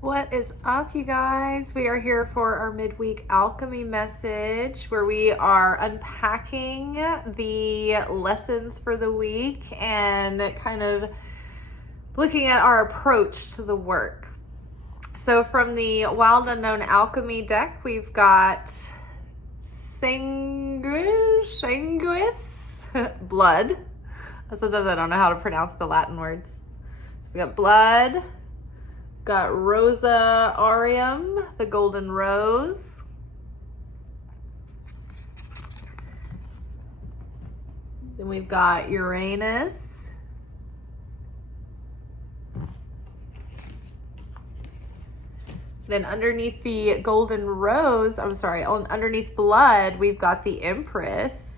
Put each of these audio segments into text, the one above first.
What is up, you guys? We are here for our midweek alchemy message where we are unpacking the lessons for the week and kind of looking at our approach to the work. So from the Wild Unknown Alchemy deck, we've got sanguis, blood. Sometimes I don't know how to pronounce the Latin words. So we got blood. Got Rosa Aureum, the golden rose. Then we've got Uranus. Then underneath the golden rose, underneath blood, we've got the Empress.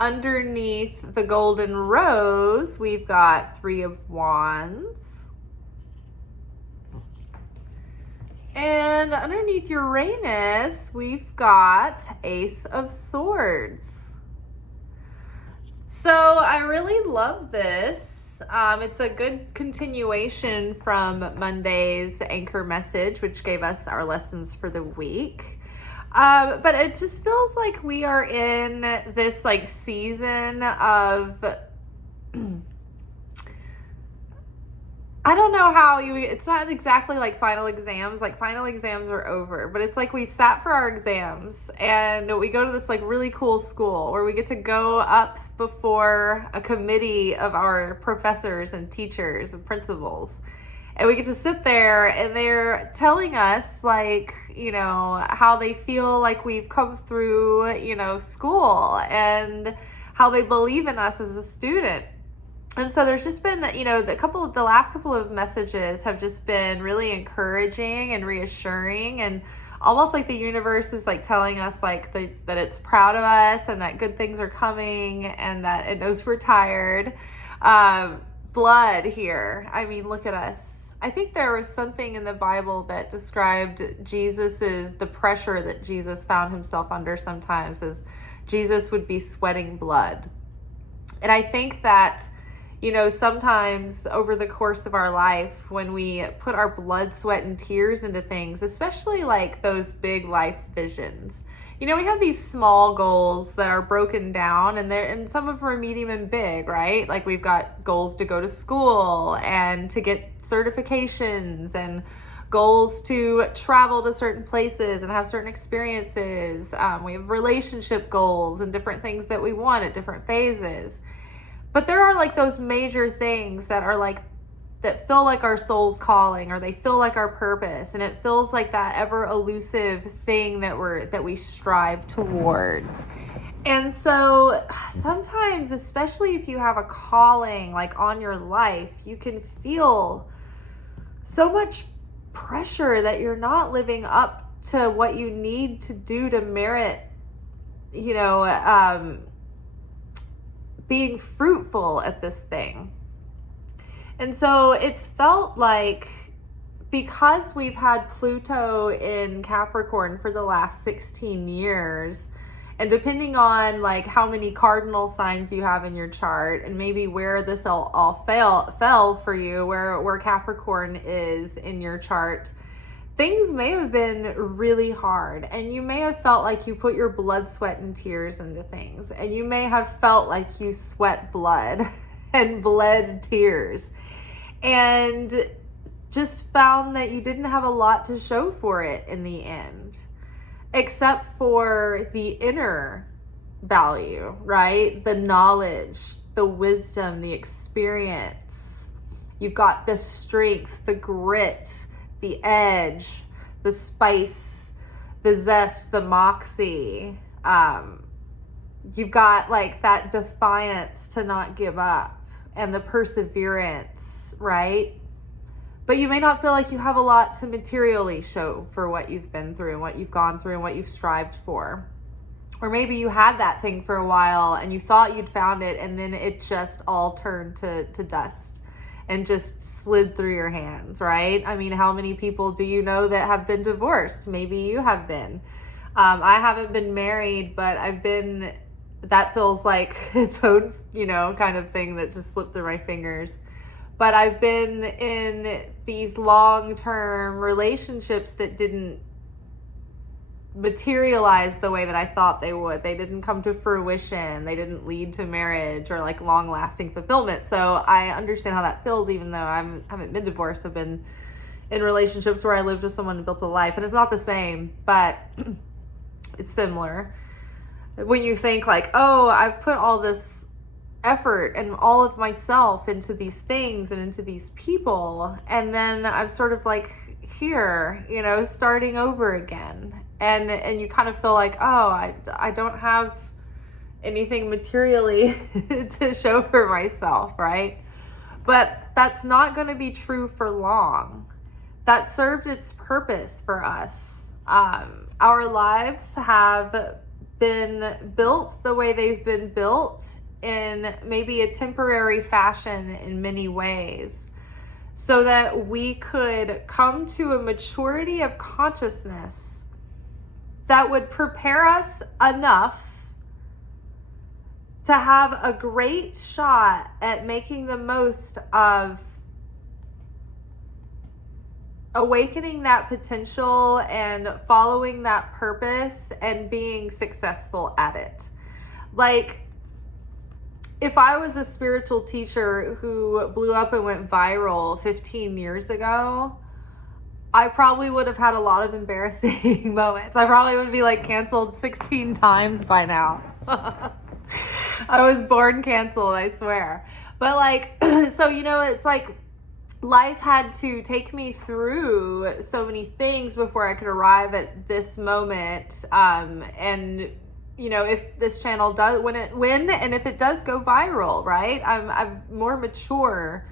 Underneath the golden rose, we've got Three of Wands. And underneath Uranus, we've got Ace of Swords. So I really love this. It's a good continuation from Monday's anchor message, which gave us our lessons for the week. But it just feels like we are in this season of, I don't know how it's not exactly like final exams. Final exams are over, but it's like we've sat for our exams and we go to this really cool school where we get to go up before a committee of our professors and teachers and principals. And we get to sit there and they're telling us how they feel like we've come through, school and how they believe in us as a student. And so there's just been, the last couple of messages have just been really encouraging and reassuring, and almost like the universe is telling us that it's proud of us and that good things are coming and that it knows we're tired. Blood here. I mean, look at us. I think there was something in the Bible that described the pressure that Jesus found himself under sometimes, as Jesus would be sweating blood. And I think that, sometimes over the course of our life, when we put our blood, sweat, and tears into things, especially those big life visions, we have these small goals that are broken down, and some of them are medium and big, right? We've got goals to go to school and to get certifications, and goals to travel to certain places and have certain experiences. We have relationship goals and different things that we want at different phases. But there are those major things that are that feel like our soul's calling, or they feel like our purpose, and it feels like that ever elusive thing that we strive towards. And so sometimes, especially if you have a calling on your life, you can feel so much pressure that you're not living up to what you need to do to merit, being fruitful at this thing. And so it's felt like, because we've had Pluto in Capricorn for the last 16 years, and depending on how many cardinal signs you have in your chart, and maybe where this all fell for you, where Capricorn is in your chart, things may have been really hard, and you may have felt like you put your blood, sweat, and tears into things, and you may have felt like you sweat blood and bled tears, and just found that you didn't have a lot to show for it in the end, except for the inner value, right? The knowledge, the wisdom, the experience. You've got the strength, the grit, the edge, the spice, the zest, the moxie. You've got that defiance to not give up, and the perseverance, right? But you may not feel like you have a lot to materially show for what you've been through and what you've gone through and what you've strived for. Or maybe you had that thing for a while and you thought you'd found it, and then it just all turned to dust and just slid through your hands, right? I mean, how many people do you know that have been divorced? Maybe you have been. I haven't been married, but I've been that feels like its own, kind of thing that just slipped through my fingers. But I've been in these long-term relationships that didn't materialize the way that I thought they would. They didn't come to fruition. They didn't lead to marriage or like long-lasting fulfillment. So I understand how that feels, even though I haven't been divorced. I've been in relationships where I lived with someone and built a life, and it's not the same, but it's similar. When you think like, oh, I've put all this effort and all of myself into these things and into these people, and then I'm sort of like here, starting over again. And you kind of feel like, oh, I don't have anything materially to show for myself, right? But that's not going to be true for long. That served its purpose for us. Our lives have been built the way they've been built in maybe a temporary fashion in many ways, so that we could come to a maturity of consciousness that would prepare us enough to have a great shot at making the most of awakening that potential and following that purpose and being successful at it. Like, if I was a spiritual teacher who blew up and went viral 15 years ago, I probably would have had a lot of embarrassing moments. I probably would be like canceled 16 times by now. I was born canceled, I swear. But like, so, it's like life had to take me through so many things before I could arrive at this moment. And if this channel does, and if it does go viral, right? I'm more mature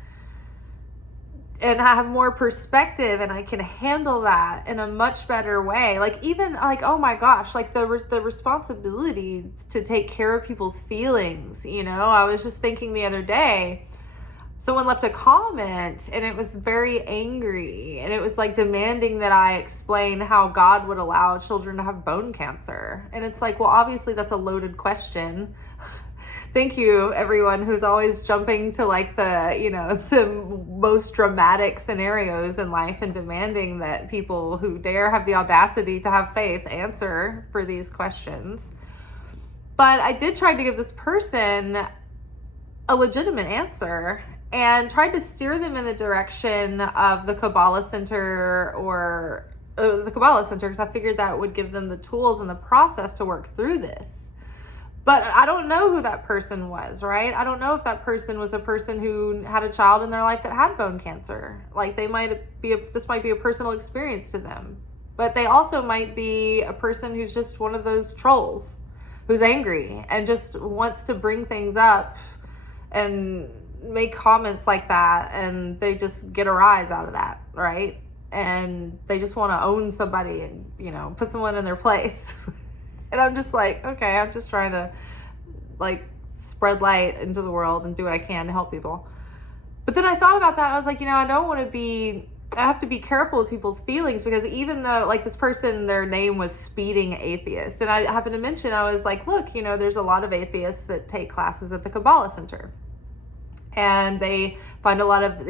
and I have more perspective, and I can handle that in a much better way. Like, even like, oh my gosh, like the responsibility to take care of people's feelings. I was just thinking the other day, someone left a comment and it was very angry, and it was like demanding that I explain how God would allow children to have bone cancer. And it's like, well, obviously that's a loaded question. Thank you, everyone who's always jumping to like the most dramatic scenarios in life and demanding that people who dare have the audacity to have faith answer for these questions. But I did try to give this person a legitimate answer and tried to steer them in the direction of the Kabbalah Center or the Kabbalah Center, because I figured that would give them the tools and the process to work through this. But I don't know who that person was, right? I don't know if that person was a person who had a child in their life that had bone cancer. Like, this might be a personal experience to them. But they also might be a person who's just one of those trolls who's angry and just wants to bring things up and make comments like that, and they just get a rise out of that, right? And they just want to own somebody and, put someone in their place. And I'm just like, okay, I'm just trying to like spread light into the world and do what I can to help people. But then I thought about that. I was like, I have to be careful with people's feelings, because even though like this person, their name was Speeding Atheist. And I happened to mention, I was like, look, there's a lot of atheists that take classes at the Kabbalah Center. And it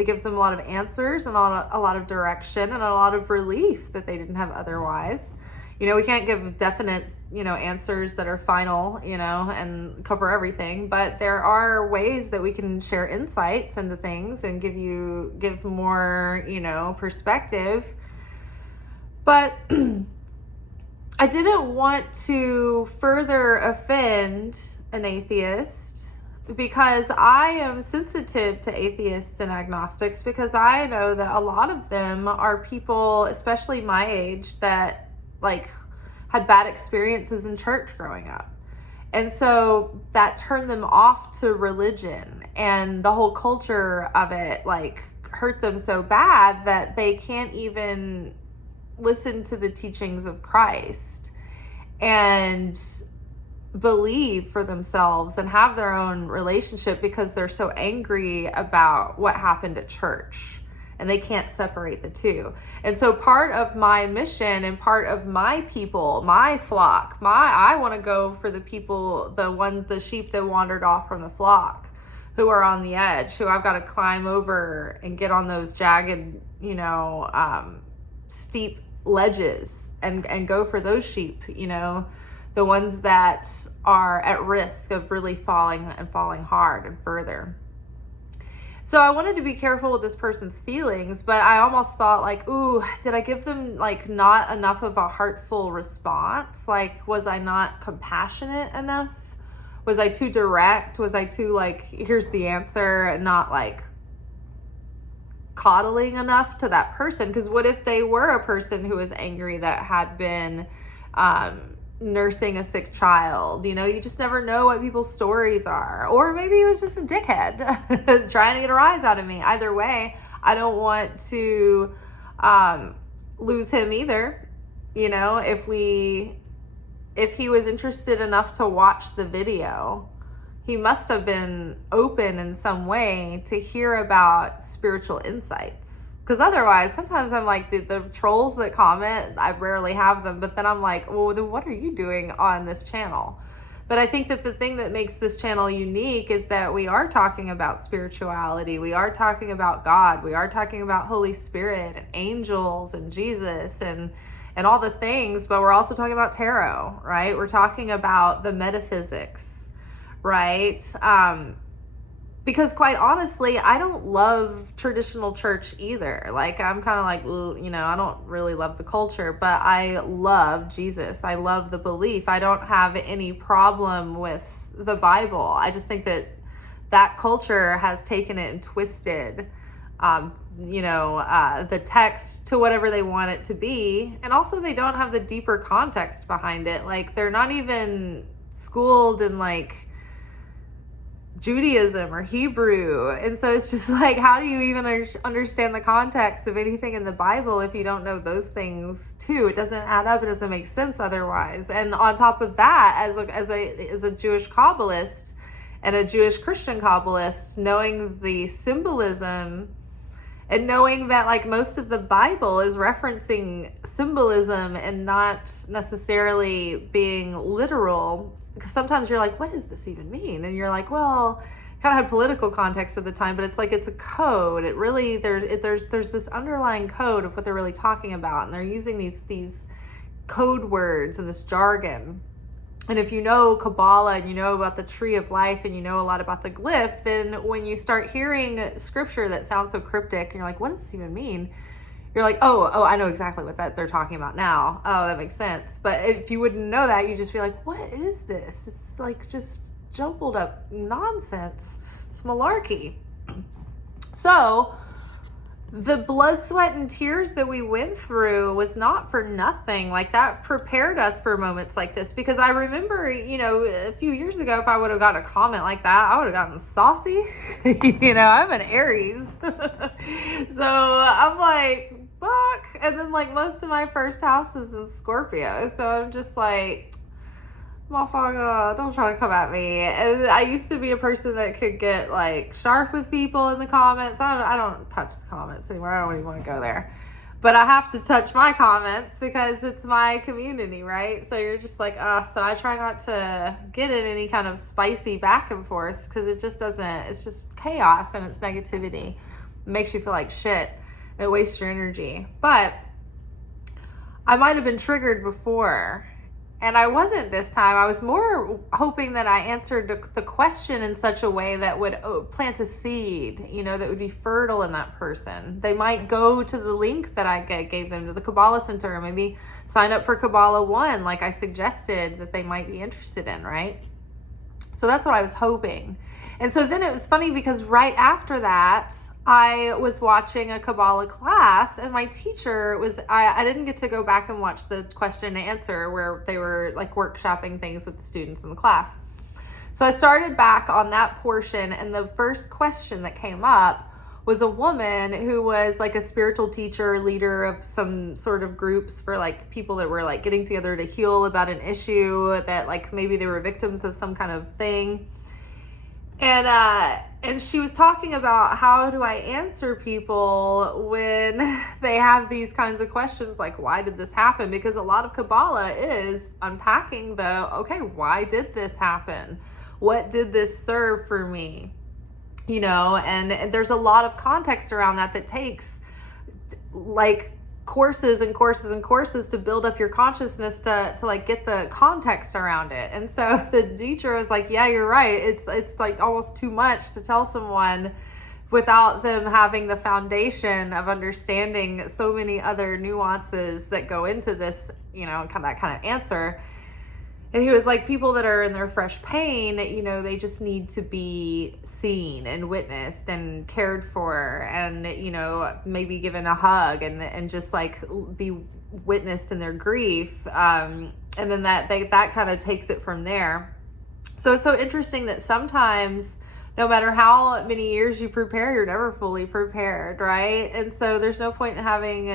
gives them a lot of answers and a lot of direction and a lot of relief that they didn't have otherwise. We can't give definite, answers that are final, and cover everything, but there are ways that we can share insights into things and give more, perspective. But I didn't want to further offend an atheist, because I am sensitive to atheists and agnostics, because I know that a lot of them are people, especially my age, that like had bad experiences in church growing up. And so that turned them off to religion, and the whole culture of it like hurt them so bad that they can't even listen to the teachings of Christ and believe for themselves and have their own relationship, because they're so angry about what happened at church. and they can't separate the two. And so part of my mission and part of my people, my flock, I want to go for the people, the sheep that wandered off from the flock, who are on the edge, who I've got to climb over and get on those jagged, steep ledges and go for those sheep, the ones that are at risk of really falling hard and further. So I wanted to be careful with this person's feelings, but I almost thought like, ooh, did I give them like not enough of a heartful response? Like, was I not compassionate enough? Was I too direct? Was I too like, here's the answer, and not like coddling enough to that person? Because what if they were a person who was angry that had been nursing a sick child? You just never know what people's stories are. Or maybe he was just a dickhead trying to get a rise out of me. Either way, I don't want to lose him either. If he was interested enough to watch the video, he must have been open in some way to hear about spiritual insights. Because otherwise, sometimes I'm like, the trolls that comment, I rarely have them. But then I'm like, well, then what are you doing on this channel? But I think that the thing that makes this channel unique is that we are talking about spirituality. We are talking about God. We are talking about Holy Spirit and angels and Jesus and all the things. But we're also talking about tarot, right? We're talking about the metaphysics, right? Because quite honestly, I don't love traditional church either. Like, I'm kind of like, I don't really love the culture, but I love Jesus. I love the belief. I don't have any problem with the Bible. I just think that culture has taken it and twisted, the text to whatever they want it to be. And also they don't have the deeper context behind it. Like, they're not even schooled in like Judaism or Hebrew. And so it's just like, how do you even understand the context of anything in the Bible if you don't know those things too? It doesn't add up. It doesn't make sense otherwise. And on top of that, as a Jewish Kabbalist and a Jewish Christian Kabbalist, knowing the symbolism and knowing that like most of the Bible is referencing symbolism and not necessarily being literal. Because sometimes you're like, what does this even mean? And you're like, well, kind of had political context at the time, but it's like, it's a code. It really, there's this underlying code of what they're really talking about. And they're using these code words and this jargon. And if you know Kabbalah and you know about the tree of life and you know a lot about the glyph, then when you start hearing scripture that sounds so cryptic and you're like, what does this even mean? You're like, oh, I know exactly what they're talking about now. Oh, that makes sense. But if you wouldn't know that, you'd just be like, what is this? It's like just jumbled up nonsense. It's malarkey. So the blood, sweat, and tears that we went through was not for nothing. Like, that prepared us for moments like this. Because I remember, a few years ago, if I would have gotten a comment like that, I would have gotten saucy. I'm an Aries. So I'm like, fuck. And then like most of my first house is in Scorpio. So I'm just like, motherfucker, don't try to come at me. And I used to be a person that could get like sharp with people in the comments. I don't touch the comments anymore. I don't even want to go there. But I have to touch my comments because it's my community, right? So you're just like, so I try not to get in any kind of spicy back and forth because it just doesn't, it's just chaos and it's negativity. It makes you feel like shit. It wastes your energy. But I might have been triggered before. And I wasn't this time. I was more hoping that I answered the question in such a way that would plant a seed, that would be fertile in that person. They might go to the link that I gave them to the Kabbalah Center, or maybe sign up for Kabbalah 1, like I suggested that they might be interested in, right? So that's what I was hoping. And so then it was funny because right after that, I was watching a Kabbalah class and my teacher was, I didn't get to go back and watch the question and answer where they were like workshopping things with the students in the class. So I started back on that portion, and the first question that came up was a woman who was like a spiritual teacher, leader of some sort of groups for like people that were like getting together to heal about an issue that like maybe they were victims of some kind of thing. And she was talking about how do I answer people when they have these kinds of questions like, why did this happen? Because a lot of Kabbalah is unpacking okay, why did this happen? What did this serve for me? And there's a lot of context around that takes like courses and courses and courses to build up your consciousness to like get the context around it. And so the teacher was like, yeah, you're right. It's like almost too much to tell someone without them having the foundation of understanding so many other nuances that go into this, that kind of answer. And he was like, people that are in their fresh pain, they just need to be seen and witnessed and cared for and, maybe given a hug and just like be witnessed in their grief. And then that kind of takes it from there. So it's so interesting that sometimes no matter how many years you prepare, you're never fully prepared, right? And so there's no point in having,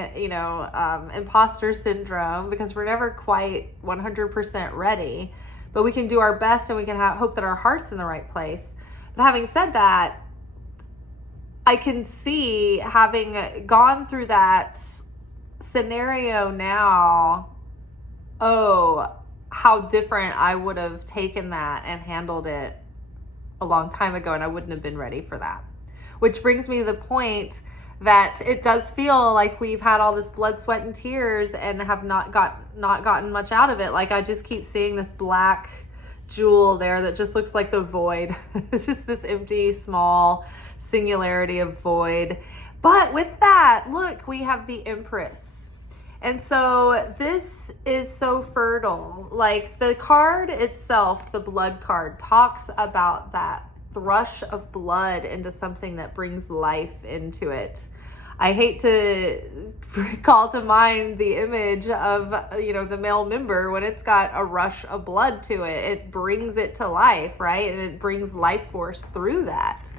imposter syndrome because we're never quite 100% ready. But we can do our best and we can hope that our heart's in the right place. But having said that, I can see, having gone through that scenario now, how different I would have taken that and handled it a long time ago, and I wouldn't have been ready for that. Which brings me to the point that it does feel like we've had all this blood, sweat, and tears and have not gotten much out of it. Like I just keep seeing this black jewel there that just looks like the void. It's just this empty, small singularity of void. But with that, look, we have the Empress. And so this is so fertile. Like the card itself, the blood card, talks about that thrush of blood into something that brings life into it. I hate to call to mind the image of, the male member when it's got a rush of blood to it. It brings it to life, right? And it brings life force through that.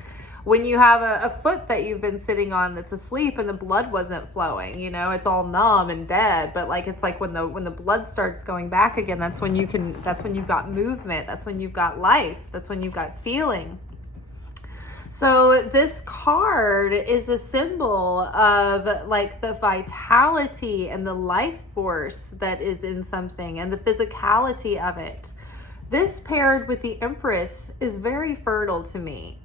When you have a foot that you've been sitting on that's asleep and the blood wasn't flowing, it's all numb and dead. But like it's like when the blood starts going back again, that's when you've got movement, that's when you've got life, that's when you've got feeling. So this card is a symbol of like the vitality and the life force that is in something and the physicality of it. This paired with the Empress is very fertile to me.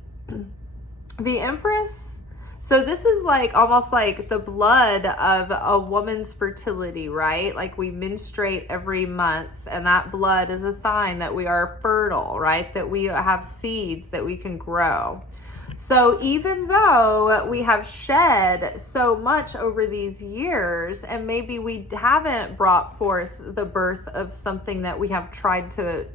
The Empress, so this is like almost like the blood of a woman's fertility, right? Like we menstruate every month and that blood is a sign that we are fertile, right? That we have seeds that we can grow. So even though we have shed so much over these years and maybe we haven't brought forth the birth of something that we have tried to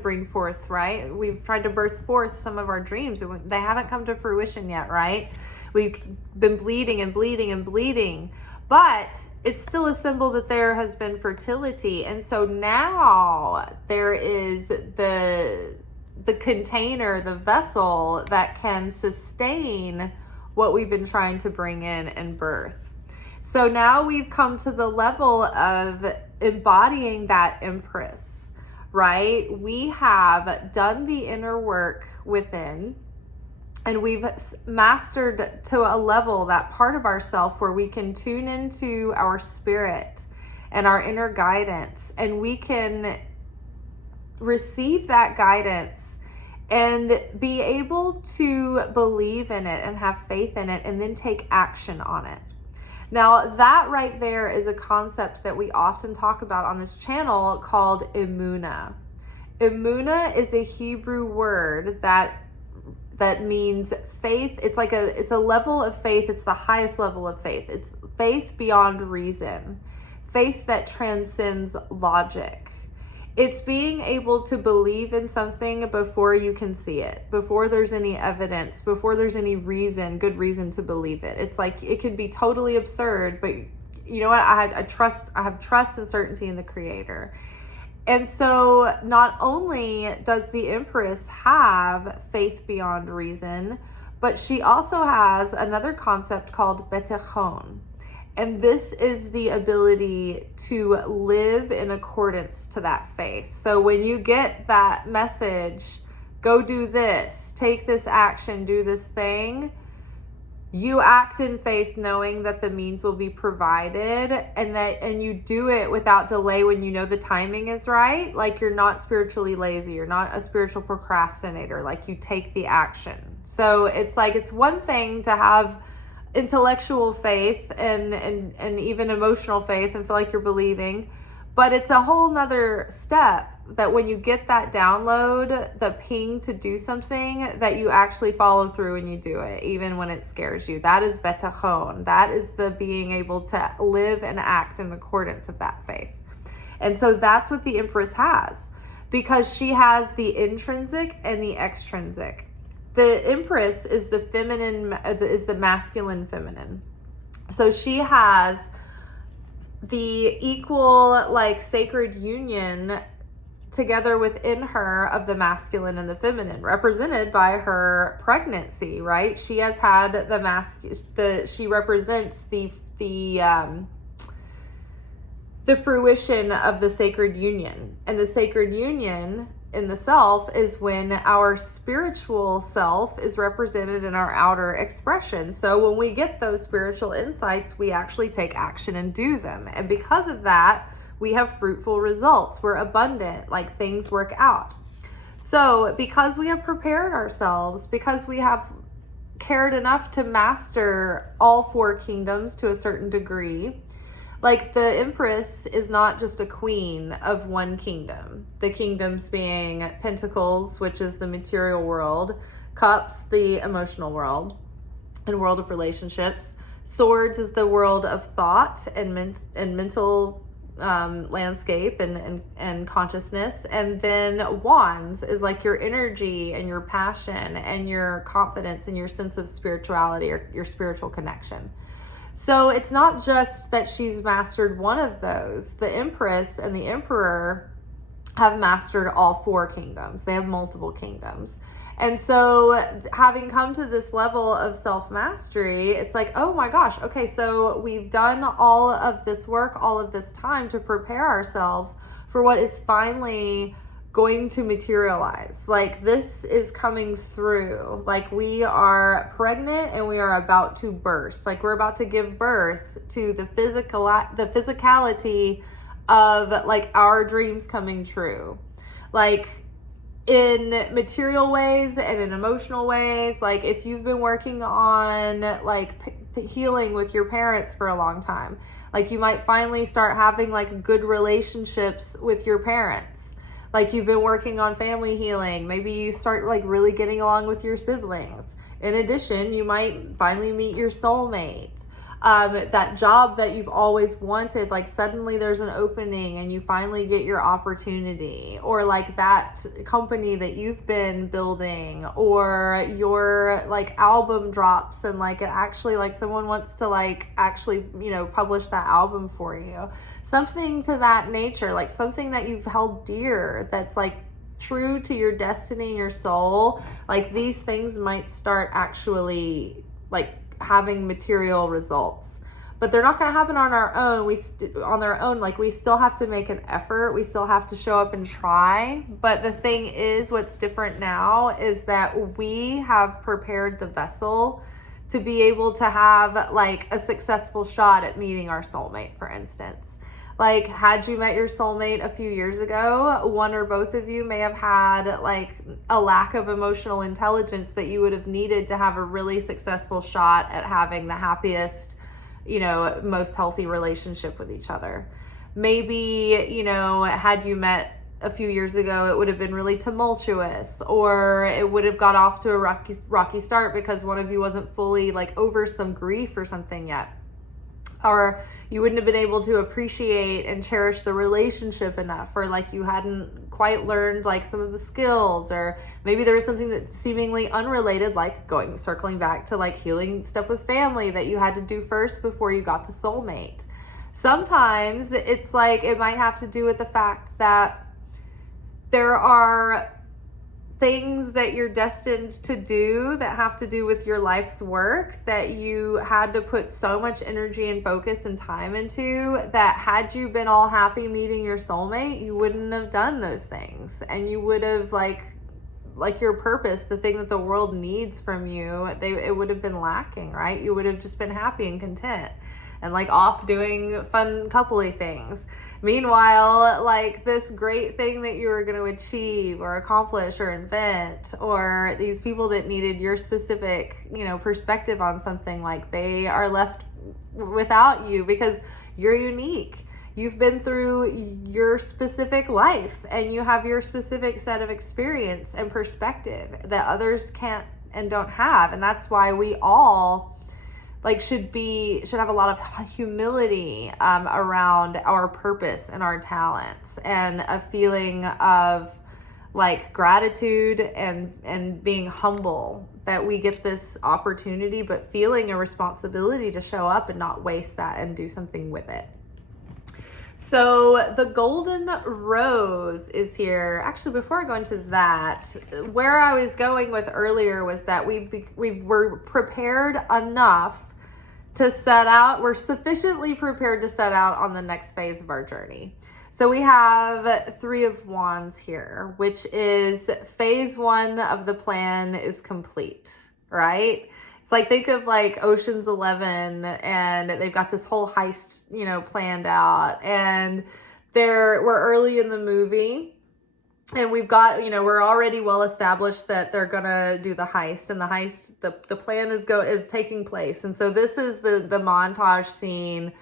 bring forth, right? We've tried to birth forth some of our dreams and they haven't come to fruition yet, right? We've been bleeding and bleeding and bleeding, but it's still a symbol that there has been fertility. And so now there is the container, the vessel that can sustain what we've been trying to bring in and birth. So now we've come to the level of embodying that Empress, right? We have done the inner work within and we've mastered to a level, that part of ourself where we can tune into our spirit and our inner guidance, and we can receive that guidance and be able to believe in it and have faith in it and then take action on it. Now, that right there is a concept that we often talk about on this channel called emunah. Emunah is a Hebrew word that means faith. It's a level of faith. It's the highest level of faith. It's faith beyond reason, faith that transcends logic. It's being able to believe in something before you can see it, before there's any evidence, before there's any good reason to believe it. It's like, it could be totally absurd, but you know what? I have trust and certainty in the Creator. And so not only does the Empress have faith beyond reason, but she also has another concept called betachon. And this is the ability to live in accordance to that faith. So when you get that message go do this, take this action, do this thing, you act in faith knowing that the means will be provided, and you do it without delay when you know the timing is right. Like, you're not spiritually lazy, you're not a spiritual procrastinator, like you take the action. So it's like, it's one thing to have intellectual faith and even emotional faith and feel like you're believing, but it's a whole nother step that when you get that download, the ping to do something, that you actually follow through and you do it, even when it scares you. That is betachon. That is the being able to live and act in accordance with that faith. And so that's what the Empress has, because she has the intrinsic and the extrinsic. The Empress is the feminine, is the masculine feminine. So she has the equal, like, sacred union together within her of the masculine and the feminine, represented by her pregnancy, right? She has had she represents the fruition of the sacred union. And the sacred union in the self is when our spiritual self is represented in our outer expression. So when we get those spiritual insights, we actually take action and do them. And because of that, we have fruitful results. We're abundant, like things work out. So because we have prepared ourselves, because we have cared enough to master all four kingdoms to a certain degree, like, the Empress is not just a queen of one kingdom. The kingdoms being Pentacles, which is the material world, Cups, the emotional world and world of relationships, Swords is the world of thought and mental landscape and consciousness, and then Wands is like your energy and your passion and your confidence and your sense of spirituality or your spiritual connection. So it's not just that she's mastered one of those. The Empress and the Emperor have mastered all four kingdoms. They have multiple kingdoms. And so having come to this level of self-mastery, it's like, oh my gosh, okay, so we've done all of this work, all of this time to prepare ourselves for what is finally going to materialize. Like, this is coming through. Like, we are pregnant and we are about to burst. Like, we're about to give birth to the physicality of, like, our dreams coming true. Like, in material ways and in emotional ways. Like, if you've been working on, like, healing with your parents for a long time, like, you might finally start having, like, good relationships with your parents. Like, you've been working on family healing. Maybe you start, like, really getting along with your siblings. In addition, you might finally meet your soulmate. That job that you've always wanted, like, suddenly there's an opening and you finally get your opportunity. Or, like, that company that you've been building, or your, like, album drops and, like, it actually, like, someone wants to, like, actually, you know, publish that album for you. Something to that nature, like something that you've held dear, that's, like, true to your destiny and your soul. Like, these things might start actually, like, having material results, but they're not going to happen on our own. On their own, like, we still have to make an effort. We still have to show up and try. But the thing is, what's different now is that we have prepared the vessel to be able to have, like, a successful shot at meeting our soulmate, for instance. Like, had you met your soulmate a few years ago, one or both of you may have had, like, a lack of emotional intelligence that you would have needed to have a really successful shot at having the happiest, you know, most healthy relationship with each other. Maybe, you know, had you met a few years ago, it would have been really tumultuous, or it would have got off to a rocky start because one of you wasn't fully, like, over some grief or something yet. Or you wouldn't have been able to appreciate and cherish the relationship enough, or, like, you hadn't quite learned, like, some of the skills, or maybe there was something that seemingly unrelated, like circling back to, like, healing stuff with family that you had to do first before you got the soulmate. Sometimes it's like, it might have to do with the fact that there are things that you're destined to do that have to do with your life's work that you had to put so much energy and focus and time into, that had you been all happy meeting your soulmate, you wouldn't have done those things, and you would have, like like your purpose, the thing that the world needs from you, it would have been lacking, right? You would have just been happy and content and like off doing fun coupley things. Meanwhile, like this great thing that you were going to achieve or accomplish or invent, or these people that needed your specific, you know, perspective on something, like they are left without you because you're unique. You've been through your specific life and you have your specific set of experience and perspective that others can't and don't have. And that's why we all like should have a lot of humility around our purpose and our talents, and a feeling of like gratitude and being humble that we get this opportunity, but feeling a responsibility to show up and not waste that and do something with it. So the golden rose is here. Actually, before I go into that, where I was going with earlier was that we were prepared enough to set out. We're sufficiently prepared to set out on the next phase of our journey. So we have 3 of Wands here, which is phase 1 of the plan is complete, right? It's like, think of like Ocean's 11 and they've got this whole heist, you know, planned out, and we're early in the movie and we've got, you know, we're already well established that they're gonna do the heist, and the heist, the plan is taking place. And so this is the montage scene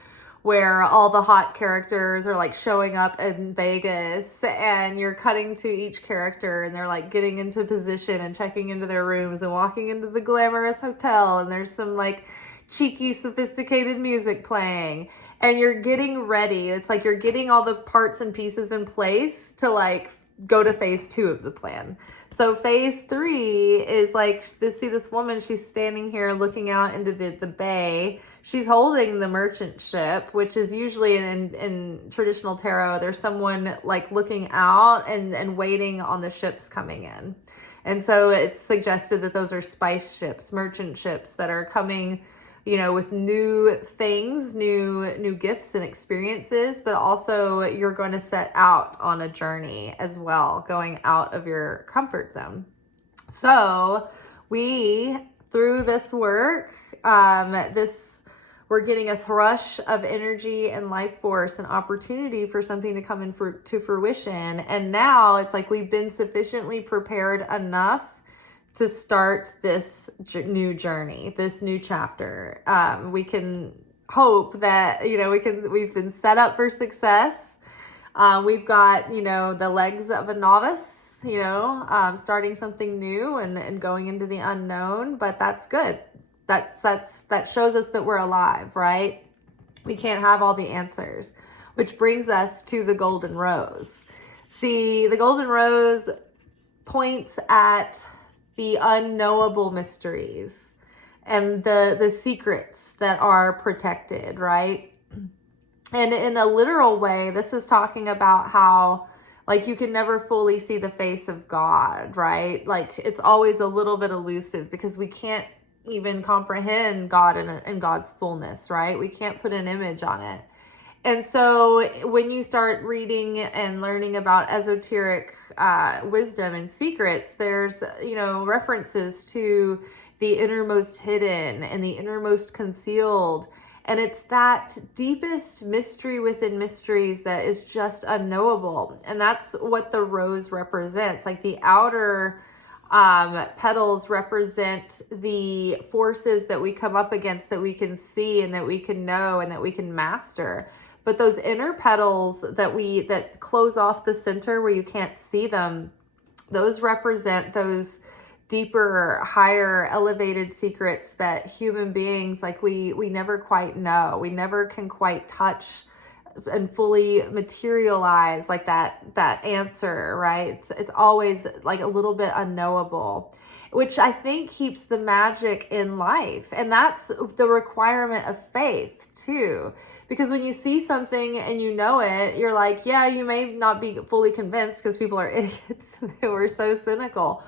where all the hot characters are like showing up in Vegas, and you're cutting to each character and they're like getting into position and checking into their rooms and walking into the glamorous hotel, and there's some like cheeky, sophisticated music playing, and you're getting ready. It's like you're getting all the parts and pieces in place to like go to phase 2 of the plan. So phase 3 is like, see this woman, she's standing here looking out into the bay. She's holding the merchant ship, which is usually in traditional tarot, there's someone like looking out and waiting on the ships coming in. And so it's suggested that those are spice ships, merchant ships that are coming, you know, with new things, new gifts and experiences, but also you're going to set out on a journey as well, going out of your comfort zone. So through this work, we're getting a thrush of energy and life force and opportunity for something to come to fruition. And now it's like we've been sufficiently prepared enough to start this new journey, this new chapter. We can hope that, you know, we've been set up for success. We've got, you know, the legs of a novice, you know, starting something new and going into the unknown, but that's good. That shows us that we're alive, right? We can't have all the answers, which brings us to the golden rose. See, the golden rose points at the unknowable mysteries and the secrets that are protected, right? And in a literal way, this is talking about how, like, you can never fully see the face of God, right? Like, it's always a little bit elusive because we can't even comprehend God in God's fullness, right? We can't put an image on it. And so when you start reading and learning about esoteric wisdom and secrets, there's, you know, references to the innermost hidden and the innermost concealed. And it's that deepest mystery within mysteries that is just unknowable. And that's what the rose represents. Like the outer petals represent the forces that we come up against, that we can see and that we can know and that we can master. But those inner petals that close off the center where you can't see them, those represent those deeper, higher, elevated secrets that human beings, like we never quite know. We never can quite touch and fully materialize like that answer, right? It's always like a little bit unknowable, which I think keeps the magic in life. And that's the requirement of faith too. Because when you see something and you know it, you're like, yeah, you may not be fully convinced because people are idiots. They were so cynical.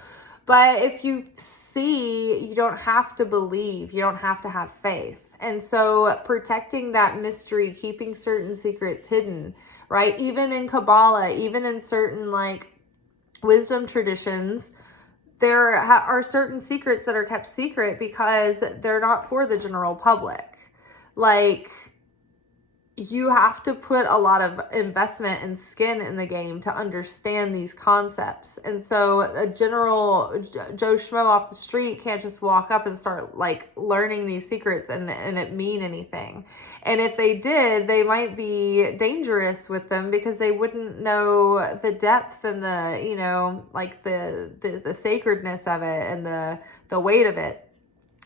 But if you see, you don't have to believe. You don't have to have faith. And so protecting that mystery, keeping certain secrets hidden, right? Even in Kabbalah, even in certain like wisdom traditions, there are certain secrets that are kept secret because they're not for the general public. Like, you have to put a lot of investment and skin in the game to understand these concepts. And so a general Joe Schmo off the street can't just walk up and start like learning these secrets and it mean anything. And if they did, they might be dangerous with them because they wouldn't know the depth and the, you know, like the sacredness of it and the weight of it.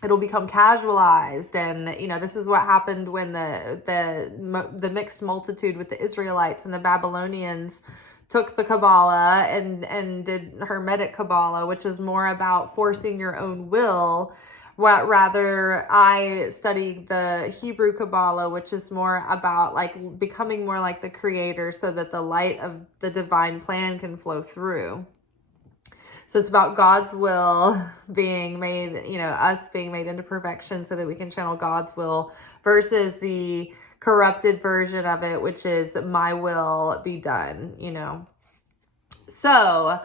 It'll become casualized, and you know, this is what happened when the mixed multitude with the Israelites and the Babylonians took the Kabbalah and did Hermetic Kabbalah, which is more about forcing your own will. Rather, I studied the Hebrew Kabbalah, which is more about like becoming more like the creator so that the light of the divine plan can flow through. So it's about God's will being made, you know, us being made into perfection so that we can channel God's will versus the corrupted version of it, which is my will be done, you know. So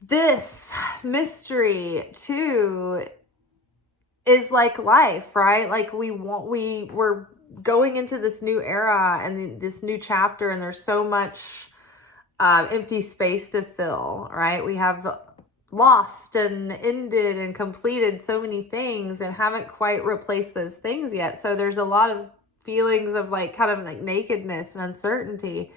this mystery too is like life, right? Like we're going into this new era and this new chapter, and there's so much empty space to fill, right? We have lost and ended and completed so many things and haven't quite replaced those things yet. So there's a lot of feelings of like kind of like nakedness and uncertainty.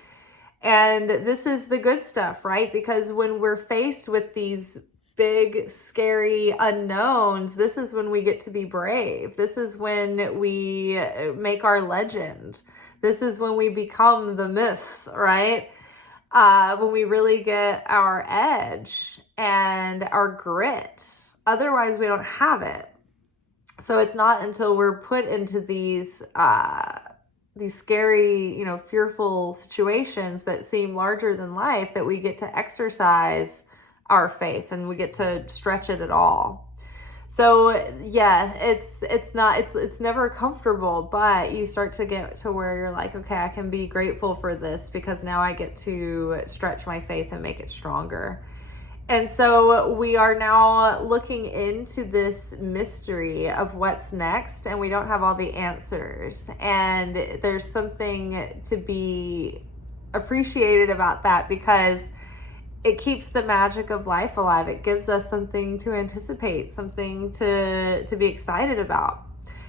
And this is the good stuff, right? Because when we're faced with these big, scary unknowns, this is when we get to be brave. This is when we make our legend. This is when we become the myth, right? When we really get our edge and our grit. Otherwise, we don't have it. So it's not until we're put into these scary, you know, fearful situations that seem larger than life that we get to exercise our faith and we get to stretch it at all. So yeah, it's never comfortable, but you start to get to where you're like, okay, I can be grateful for this because now I get to stretch my faith and make it stronger. And so we are now looking into this mystery of what's next, and we don't have all the answers. And there's something to be appreciated about that because it keeps the magic of life alive. It gives us something to anticipate, something to be excited about.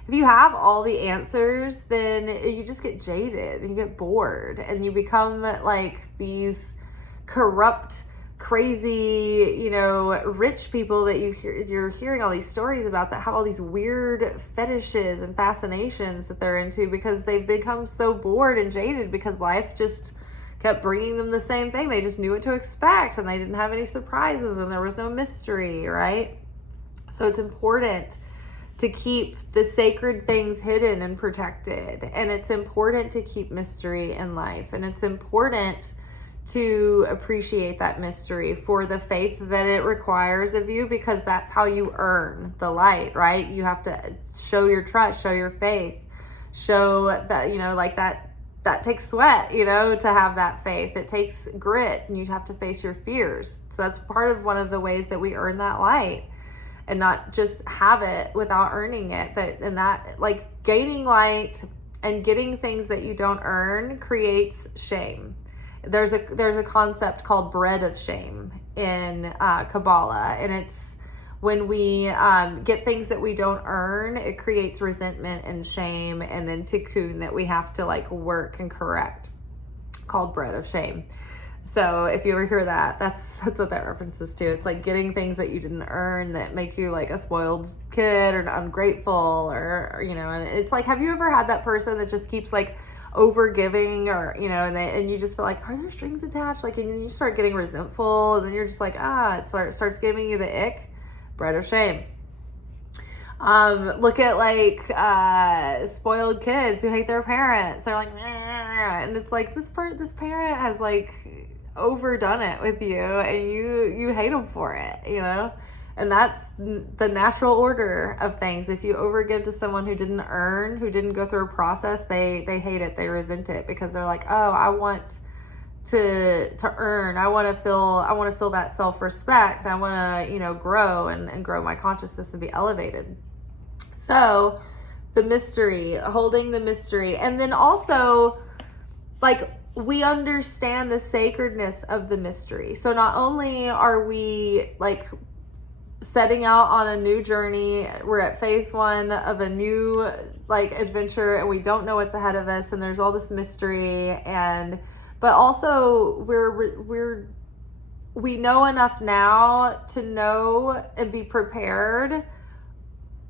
If you have all the answers, then you just get jaded and you get bored and you become like these corrupt, crazy, you know, rich people that you're hearing all these stories about that have all these weird fetishes and fascinations that they're into because they've become so bored and jaded because life just kept bringing them the same thing. They just knew what to expect and they didn't have any surprises and there was no mystery, right? So it's important to keep the sacred things hidden and protected. And it's important to keep mystery in life. And it's important to appreciate that mystery for the faith that it requires of you, because that's how you earn the light, right? You have to show your trust, show your faith, show that, you know, like that takes sweat, you know, to have that faith. It takes grit and you have to face your fears. So that's part of one of the ways that we earn that light and not just have it without earning it. That like gaining light and getting things that you don't earn creates shame. There's a concept called bread of shame in Kabbalah, and it's when we get things that we don't earn, it creates resentment and shame, and then tikkun that we have to like work and correct, called bread of shame. So if you ever hear that, that's what that references to. It's like getting things that you didn't earn that make you like a spoiled kid or ungrateful, or you know. And it's like, have you ever had that person that just keeps like over giving, or you know, and you just feel like, are there strings attached? Like, and you start getting resentful, and then you're just like, it starts giving you the ick. Bread of shame. Look at like spoiled kids who hate their parents. They're like, nah. And it's like this parent has like overdone it with you, and you hate them for it, you know. And that's the natural order of things. If you overgive to someone who didn't earn, who didn't go through a process, they hate it, they resent it, because they're like, oh, I want to earn. I want to feel that self-respect. I want to, you know, grow and grow my consciousness and be elevated. So the mystery, holding the mystery. And then also, like, we understand the sacredness of the mystery. So not only are we like setting out on a new journey, we're at phase 1 of a new like adventure, and we don't know what's ahead of us, and there's all this mystery, and but also we know enough now to know and be prepared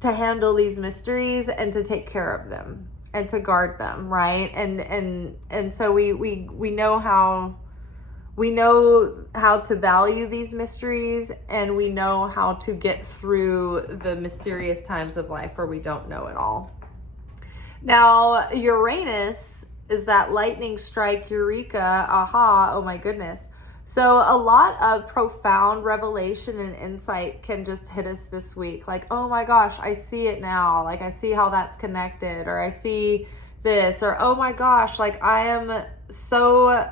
to handle these mysteries and to take care of them and to guard them, right? And so we know how to value these mysteries, and we know how to get through the mysterious times of life where we don't know it all. Now, Uranus is that lightning strike, eureka, aha, oh my goodness. So a lot of profound revelation and insight can just hit us this week. Like, oh my gosh, I see it now. Like, I see how that's connected, or I see this, or oh my gosh, like I am so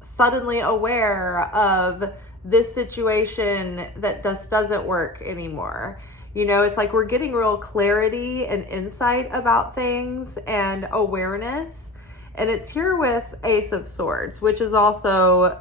suddenly aware of this situation that just doesn't work anymore. You know, it's like we're getting real clarity and insight about things and awareness. And it's here with Ace of Swords, which is also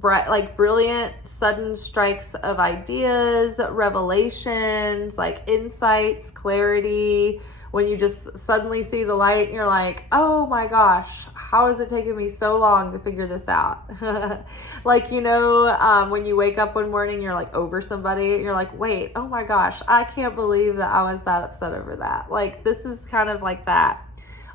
like brilliant sudden strikes of ideas, revelations, like insights, clarity. When you just suddenly see the light and you're like, oh my gosh, how is it taking me so long to figure this out? Like, you know, when you wake up one morning, you're like over somebody and you're like, wait, oh my gosh, I can't believe that I was that upset over that. Like, this is kind of like that.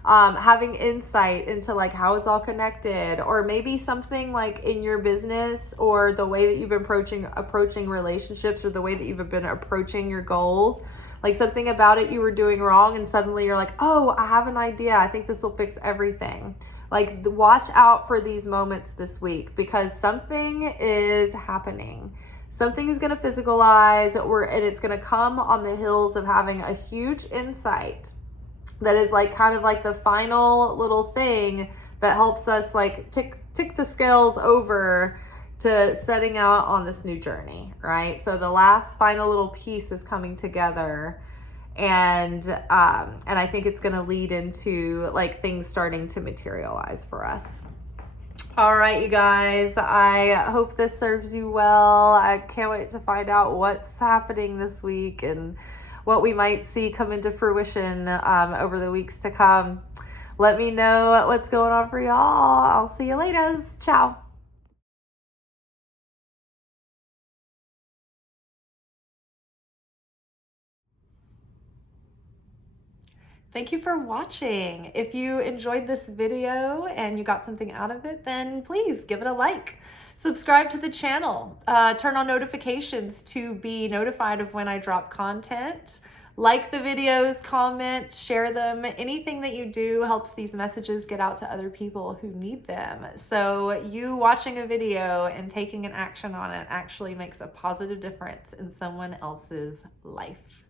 Having insight into like how it's all connected, or maybe something like in your business, or the way that you've been approaching relationships, or the way that you've been approaching your goals. Like something about it you were doing wrong, and suddenly you're like, oh, I have an idea. I think this will fix everything. Like, watch out for these moments this week, because something is happening. Something is going to physicalize, and it's going to come on the heels of having a huge insight that is like kind of like the final little thing that helps us like tick the scales over to setting out on this new journey, right? So the last final little piece is coming together, and I think it's going to lead into like things starting to materialize for us. All right, you guys, I hope this serves you well. I can't wait to find out what's happening this week and what we might see come into fruition over the weeks to come. Let me know what's going on for y'all. I'll see you later. Ciao. Thank you for watching. If you enjoyed this video and you got something out of it, then please give it a like. Subscribe to the channel. Turn on notifications to be notified of when I drop content. Like the videos, comment, share them. Anything that you do helps these messages get out to other people who need them. So you watching a video and taking an action on it actually makes a positive difference in someone else's life.